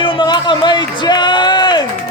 yung mga kamay dyan!